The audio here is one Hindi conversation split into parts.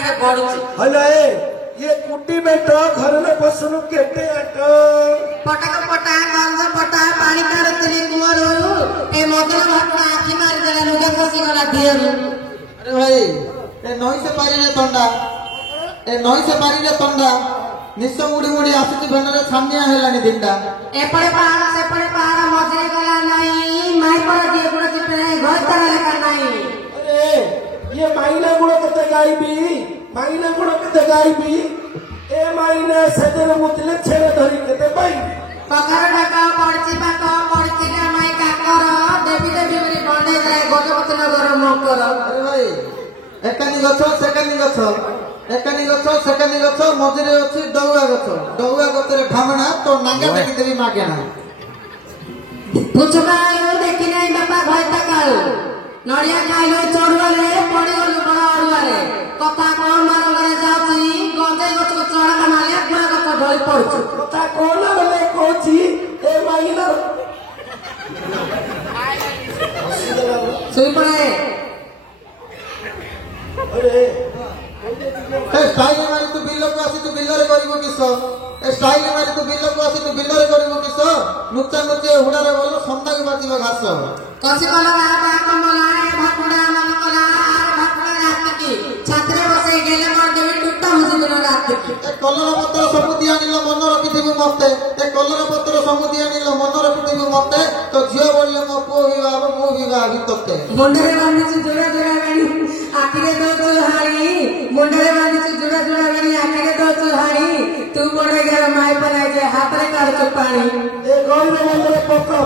ଟିକେ ପଡୁଛି ହଲେ ये कुटी में तो घर में पसनु केटे तो पटक पटा गंज पटा पानी काढ तुली कुआरो ए मदन भापना आखी मारी देला लुगा खसी गला दियरु अरे भाई ए नई से पारिले तंडा निश्चय मुड़ी मुड़ी आसुची भंडारे छानिया हेलानी दिंडा एपड़े पहाड़ से पड़े पहाड़ मजरे गला नहीं माई पड़ा दिए गुड़ कितने नहीं घर तरह लेकर नहीं अरे ये माइना गुड़ कते गायबी माइना गुड़ कते गायबी ए माइना सजर मुतले छेड़े धरी कते भाई पकर ढका पड़ची पाका पड़ची का माई काकर देवी देवी मेरी बंदे जाए गजपति नगर मोकर अरे भाई एकानी गछ सेकानी गछ मझे अच्छी डौआ गछरे ढामणा तो नांगा देखी देवी मागेना पुछका देखी नहीं बापा भय तकाल नड़िया खाइलो चढ़ुआले पड़ी गलु बड़ अरुआले कथा कोन मारंगरे जाउची गंजे गछ चढ़ा मारे पूरा गछ ढोई पड़छु कथा कोन बले कोची ए माइना सुई पड़े अरे स्टाइल मारी तू बिल्लो को आसी तू बिल्लो रे करिवो किसो स्टाइल मारी तू बिल्लो को आसी तू बिल्लो रे करिवो किसो नुचा नुचे हुडा रे बोलो संडा के बातिबा घास कसी कला बा कमला भाकुडा मन कला भाकुडा रात की छात्रे बसे गेले मोर देवी टुट्टा मुझे दिन रात की ए कलर पत्र समुदी आनिलो मन रखिथिबु मते ए कलर पत्र समुदी आनिलो मन रखिथिबु मते तो झियो बोलले मो पो विवाह वितते मुंडरे बांधी जुड़ा जुड़ा गानी आखिरे दो चुहारी मुंडरे बांधी जुड़ा जुड़ा गानी आखिरे दो चुहारी तू बड़े गया माई पनाई जे हाथरे कर पानी ए गौरे मंदिर पको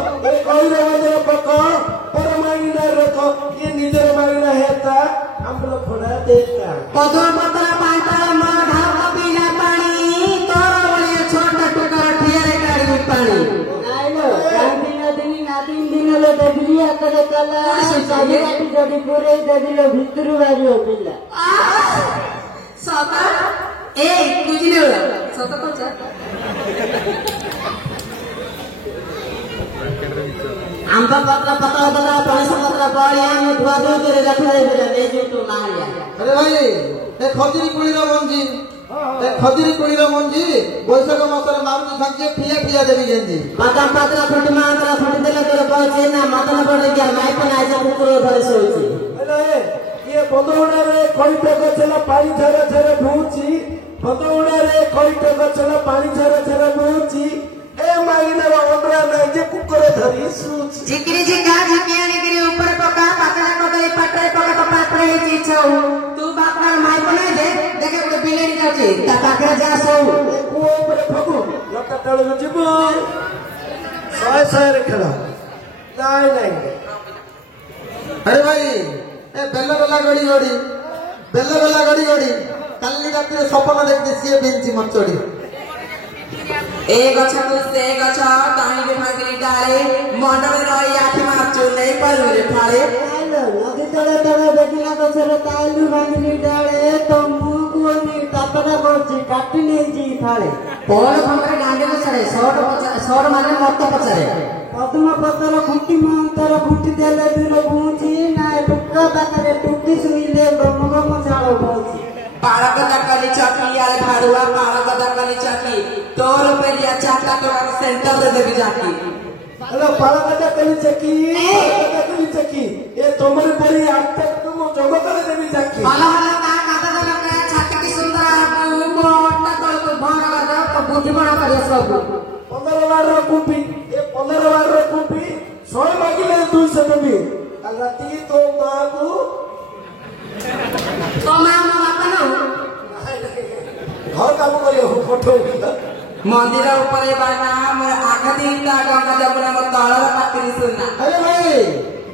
पर माइना रखो ये निजर माइना हेता हम लोग थोड़ा देखता पदो पतरा पांटा मार ढाल का पीला पानी तोरा बड़े छोटा टुकड़ा ठियारे काढ़ी पानी आइलो नादिन दिन लो देखलिया करे कला साजी काटी जडी पुरे देखिलो भितरु बारी होपिला सता ए बुझिलो सता तो जा आंबा पत्र पता पणस पत्र पड़िया में धुआ धुआ करे रखले बेले ले जो तो नालिया अरे भाई ए खजरी कुड़ी रो मंजी बैसाख मासरे मारुति सांचे खिया देवी जेंजी बादाम पत्र फुट मांतरा फुट देले तोरे पहुंचे ना मदन पड़े गया माई पनाई से कुकुर धरे सोची अरे ये बदौड़ा रे कोइटे गछला पानी झरे झरे भूची बदौड़ा रे कोइटे गछला पानी झरे झरे भूची ए माइना ओबरा नहीं जे कुकुर धरी सूच जिकरी जिका जिकिया निकरी ऊपर पका पकड़ा कदई पटरे पका तो पापरे ही छौ तू बापरा माई पनाई दे देखे को बिलेनी जाची ता पाकरा जा सौ को ऊपर फगु लका तळ जिबो सय रे खेला नहीं अरे भाई ए बेल्ला गड़ी काली रात रे सपन देखते सी बेंची मचोड़ी ए गछ तू से गछ ताई के भागरी डाले मंडल रही आठी मारचो नहीं पालू रे फाले आइलो नदी तळे तळे देखिला गछरे तालु भांगली डाळे तो मुकुनी टपरा करछि काटी नै जी फाळे पोल हमरे गांडे पछरे शॉर्ट माने मत पछरे पद्म पत्र खुंटी मांतर खुंटी देले बिनो बुंची ना टुक्का बाकरे टुक्की सुइले गम झाळ बोची पालक दक्कनी चकी आले भाड़ुआ पालक दक्कनी चकी तोर पेरिया चाका तोरा सेंटर दे देबी जाकी हेलो पालका कली चकी ये तोमरे परी आटे तुम जोगो करे देवी जाकी वाला का काटा दे के छाती की सुंदर मोटा तोल को भाड़ा लगा तो बुद्धि बड़ा करे सब 15 बार कुपी ये 15 बार कुपी 100 मागिले 200 देबी राती तो बाबू तो मां अपन घर काम करियो फोटो मंदिर ऊपर बाना आखा दिन ता गंगा जमुना में तळर पाकरी सुना अरे भाई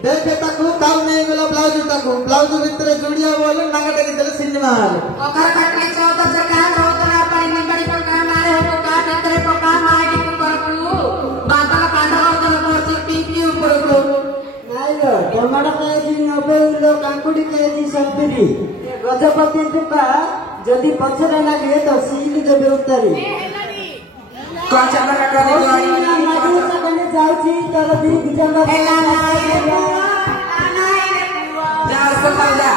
देखे ताकू काम नहीं गेलो ब्लाउज भीतर जुड़िया बोले नागा टेकी देले सिनेमा हॉल ओकर कटली 14 से का 14 पर निगड़ी पर का मारे हो का भीतर पका मारी ऊपर को बादल कांडा कर मोती पीपी ऊपर को आइलो टमाटर केजी 90 किलो काकुड़ी केजी 70 गजपति दुका जदी पछरे लागे तो सील देबे उतारी कच्चा का करे गई नदी सकने जाउची तर दी बिजंगा जा से पहले